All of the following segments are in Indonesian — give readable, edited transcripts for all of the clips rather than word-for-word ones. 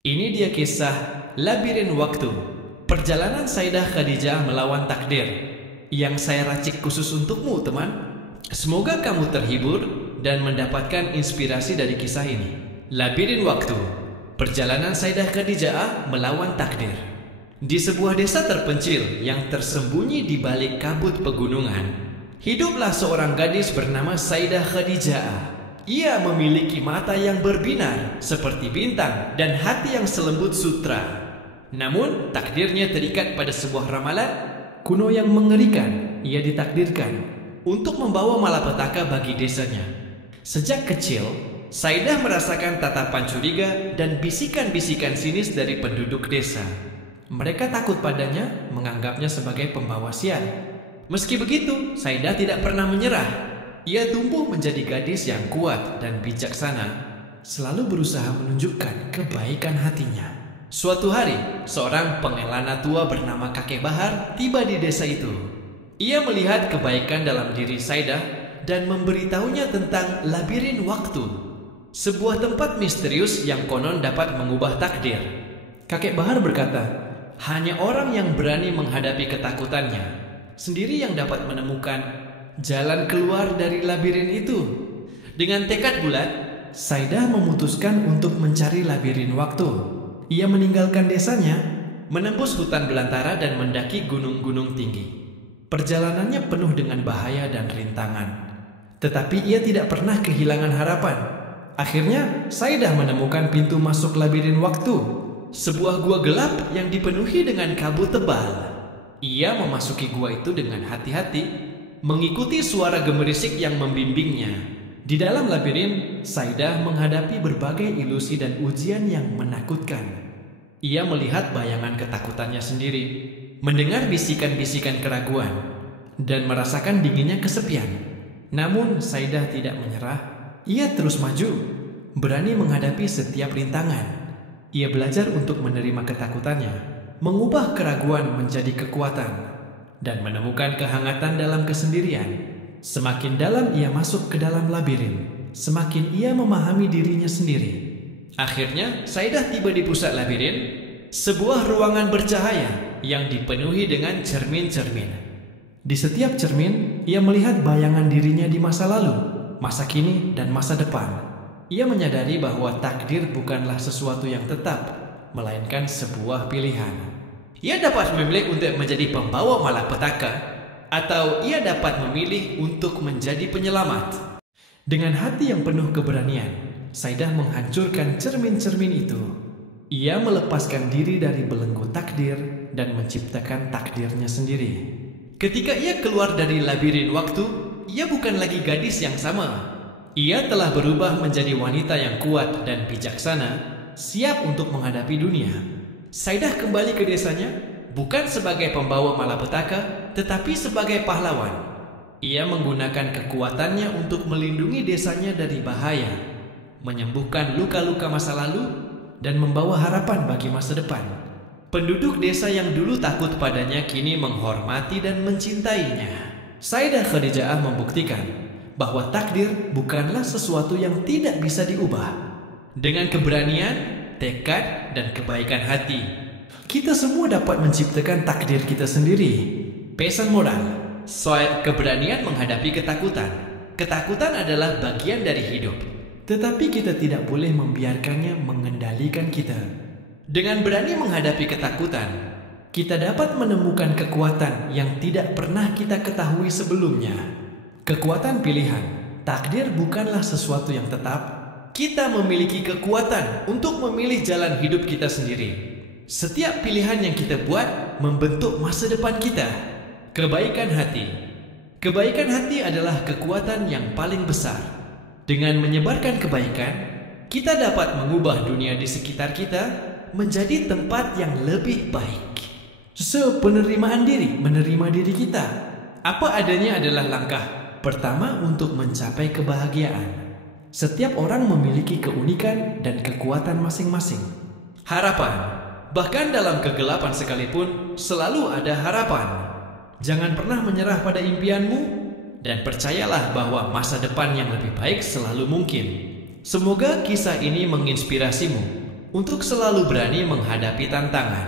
Ini dia kisah Labirin Waktu, perjalanan Sayyidah Khadijah melawan takdir, yang saya racik khusus untukmu, teman. Semoga kamu terhibur dan mendapatkan inspirasi dari kisah ini. Labirin Waktu, perjalanan Sayyidah Khadijah melawan takdir. Di sebuah desa terpencil yang tersembunyi di balik kabut pegunungan, hiduplah seorang gadis bernama Sayyidah Khadijah. Ia memiliki mata yang berbinar seperti bintang dan hati yang selembut sutra. Namun takdirnya terikat pada sebuah ramalan kuno yang mengerikan. Ia ditakdirkan untuk membawa malapetaka bagi desanya. Sejak kecil, Sayyidah merasakan tatapan curiga dan bisikan-bisikan sinis dari penduduk desa. Mereka takut padanya, menganggapnya sebagai pembawa sial. Meski begitu, Sayyidah tidak pernah menyerah. Ia tumbuh menjadi gadis yang kuat dan bijaksana, selalu berusaha menunjukkan kebaikan hatinya. Suatu hari, seorang pengelana tua bernama Kakek Bahar tiba di desa itu. Ia melihat kebaikan dalam diri Sayyidah dan memberitahunya tentang Labirin Waktu, sebuah tempat misterius yang konon dapat mengubah takdir. Kakek Bahar berkata, hanya orang yang berani menghadapi ketakutannya sendiri yang dapat menemukan jalan keluar dari labirin itu. Dengan tekad bulat, Sayyidah memutuskan untuk mencari labirin waktu. Ia meninggalkan desanya, menembus hutan belantara dan mendaki gunung-gunung tinggi. Perjalanannya penuh dengan bahaya dan rintangan, tetapi ia tidak pernah kehilangan harapan. Akhirnya, Sayyidah menemukan pintu masuk labirin waktu, sebuah gua gelap yang dipenuhi dengan kabut tebal. Ia memasuki gua itu dengan hati-hati, mengikuti suara gemerisik yang membimbingnya. Di dalam labirin, Sayyidah menghadapi berbagai ilusi dan ujian yang menakutkan. Ia melihat bayangan ketakutannya sendiri, mendengar bisikan-bisikan keraguan, dan merasakan dinginnya kesepian. Namun Sayyidah tidak menyerah. Ia terus maju, berani menghadapi setiap rintangan. Ia belajar untuk menerima ketakutannya, mengubah keraguan menjadi kekuatan, dan menemukan kehangatan dalam kesendirian. Semakin dalam ia masuk ke dalam labirin, semakin ia memahami dirinya sendiri. Akhirnya, Sayyidah tiba di pusat labirin, sebuah ruangan bercahaya yang dipenuhi dengan cermin-cermin. Di setiap cermin, ia melihat bayangan dirinya di masa lalu, masa kini, dan masa depan. Ia menyadari bahwa takdir bukanlah sesuatu yang tetap, melainkan sebuah pilihan. Ia dapat memilih untuk menjadi pembawa malapetaka, atau ia dapat memilih untuk menjadi penyelamat. Dengan hati yang penuh keberanian, Sayyidah menghancurkan cermin-cermin itu. Ia melepaskan diri dari belenggu takdir dan menciptakan takdirnya sendiri. Ketika ia keluar dari labirin waktu, ia bukan lagi gadis yang sama. Ia telah berubah menjadi wanita yang kuat dan bijaksana, siap untuk menghadapi dunia. Sayyidah kembali ke desanya, bukan sebagai pembawa malapetaka, tetapi sebagai pahlawan. Ia menggunakan kekuatannya untuk melindungi desanya dari bahaya, menyembuhkan luka-luka masa lalu, dan membawa harapan bagi masa depan. Penduduk desa yang dulu takut padanya kini menghormati dan mencintainya. Sayyidah Khadijah membuktikan bahwa takdir bukanlah sesuatu yang tidak bisa diubah. Dengan keberanian, tekad, dan kebaikan hati, kita semua dapat menciptakan takdir kita sendiri. Pesan moral, soal keberanian menghadapi ketakutan. Ketakutan adalah bagian dari hidup, tetapi kita tidak boleh membiarkannya mengendalikan kita. Dengan berani menghadapi ketakutan, kita dapat menemukan kekuatan yang tidak pernah kita ketahui sebelumnya. Kekuatan pilihan, takdir bukanlah sesuatu yang tetap. Kita memiliki kekuatan untuk memilih jalan hidup kita sendiri. Setiap pilihan yang kita buat membentuk masa depan kita. Kebaikan hati. Kebaikan hati adalah kekuatan yang paling besar. Dengan menyebarkan kebaikan, kita dapat mengubah dunia di sekitar kita menjadi tempat yang lebih baik. Penerimaan diri, menerima diri kita. Apa adanya adalah langkah pertama untuk mencapai kebahagiaan. Setiap orang memiliki keunikan dan kekuatan masing-masing. Harapan, bahkan dalam kegelapan sekalipun, selalu ada harapan. Jangan pernah menyerah pada impianmu, dan percayalah bahwa masa depan yang lebih baik selalu mungkin. Semoga kisah ini menginspirasimu untuk selalu berani menghadapi tantangan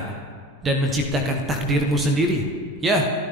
dan menciptakan takdirmu sendiri. Ya,